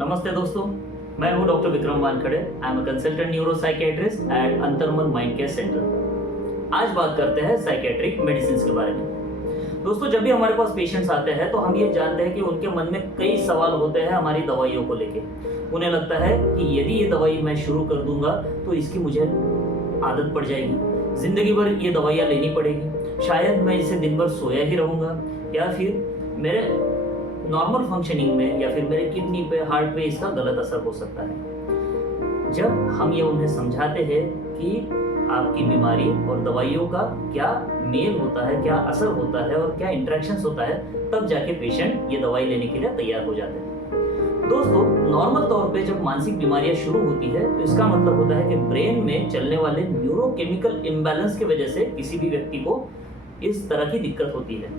नमस्ते दोस्तों, मैं हूं doctor Vikram Wankhede. I am a consultant neuro psychiatrist at Antarman mind care centre. आज बात करते हैं साइकेट्रिक मेडिसिन के बारे में। दोस्तों, जब भी हमारे पास पेशेंट्स आते हैं तो हम ये जानते हैं कि उनके मन में कई सवाल होते हैं हमारी दवाइयों को लेके। उन्हें लगता है कि यदि ये दवाई मैं शुरू कर दूंगा तो इसकी मुझे आदत पड़ जाएगी, जिंदगी भर ये दवाइयाँ लेनी पड़ेगी, शायद मैं इसे दिन भर सोया ही रहूँगा, या फिर मेरे नॉर्मल फंक्शनिंग में या फिर मेरे किडनी पे, हार्ट पे इसका गलत असर हो सकता है। जब हम ये उन्हें समझाते हैं कि आपकी बीमारी और दवाइयों का क्या मेल होता है, क्या असर होता है और क्या इंटरेक्शंस होता है, तब जाके पेशेंट ये दवाई लेने के लिए तैयार हो जाते हैं। दोस्तों, नॉर्मल तौर पे जब मानसिक बीमारियां शुरू होती है तो इसका मतलब होता है कि ब्रेन में चलने वाले न्यूरोकेमिकल इम्बैलेंस की वजह से किसी भी व्यक्ति को इस तरह की दिक्कत होती है।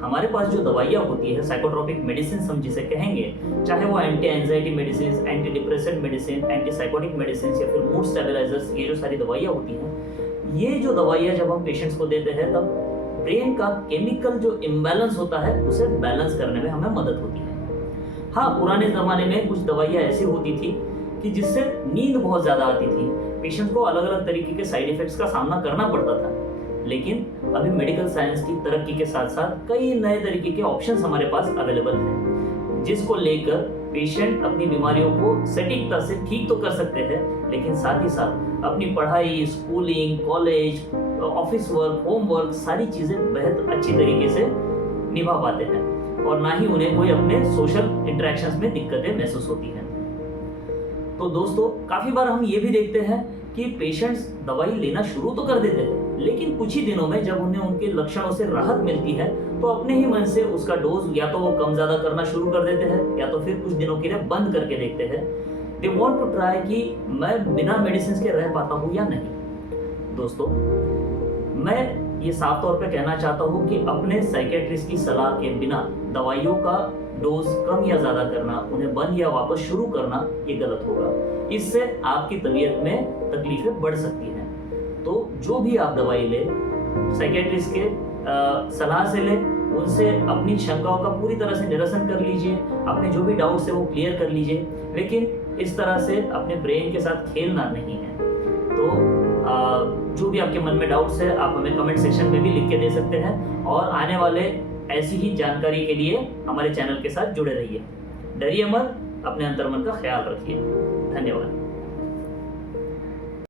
हमारे पास जो दवाइयाँ होती है, साइकोट्रोपिक मेडिसिन हम जिसे कहेंगे, चाहे वो anti anxiety medicine, anti depressant medicine, anti psychotic medicine या फिर मूड स्टेबलाइजर्स, ये जो सारी दवाइयाँ होती हैं, ये जो दवाइयाँ जब हम पेशेंट्स को देते हैं तब ब्रेन का केमिकल जो इम्बैलेंस होता है उसे बैलेंस करने में हमें मदद होती है। हाँ, पुराने ज़माने में कुछ दवाइयाँ ऐसी होती थी कि जिससे नींद बहुत ज़्यादा आती थी, पेशेंट को अलग अलग तरीके के साइड इफेक्ट्स का सामना करना पड़ता था। लेकिन अभी मेडिकल साइंस की तरक्की के साथ साथ कई नए तरीके के ऑप्शंस हमारे पास अवेलेबल हैं, जिसको लेकर पेशेंट अपनी बीमारियों को सटीकता से ठीक तो कर सकते हैं, लेकिन साथ ही साथ अपनी पढ़ाई, schooling, college, office work, home work, सारी चीज़ें बेहद अच्छी तरीके से निभा पाते हैं और ना ही उन्हें कोई अपने सोशल इंटरेक्शंस में दिक्कतें महसूस होती हैं। तो दोस्तों, काफ़ी बार हम ये भी देखते हैं कि पेशेंट्स दवाई लेना शुरू तो कर देते हैं, लेकिन कुछ ही दिनों में जब उन्हें उनके लक्षणों से राहत मिलती है तो अपने ही मन से उसका डोज या तो वो कम ज़्यादा करना शुरू कर देते हैं या तो फिर कुछ दिनों के लिए बंद करके देखते हैं। दे वांट टू ट्राई कि मैं बिना मेडिसिन के रह पाता हूँ या नहीं। दोस्तों, मैं ये साफ तौर पे कहना चाहता हूँ कि अपने साइकेट्रिस्ट की सलाह के बिना दवाइयों का डोज कम या ज़्यादा करना, उन्हें बंद या वापस शुरू करना, ये गलत होगा। इससे आपकी तबीयत में तकलीफें बढ़ सकती हैं। तो जो भी आप दवाई ले, साइकेट्रिस्ट के सलाह से ले, उनसे अपनी शंकाओं का पूरी तरह से निरसन कर लीजिए, अपने जो भी डाउट्स है वो क्लियर कर लीजिए, लेकिन इस तरह से अपने ब्रेन के साथ खेलना नहीं है। तो जो भी आपके मन में डाउट्स है आप हमें कमेंट सेक्शन में भी लिख के दे सकते हैं और आने वाले ऐसी ही जानकारी के लिए हमारे चैनल के साथ जुड़े रहिए। डरिए मत, अपने अंतर्मन का ख्याल रखिए। धन्यवाद।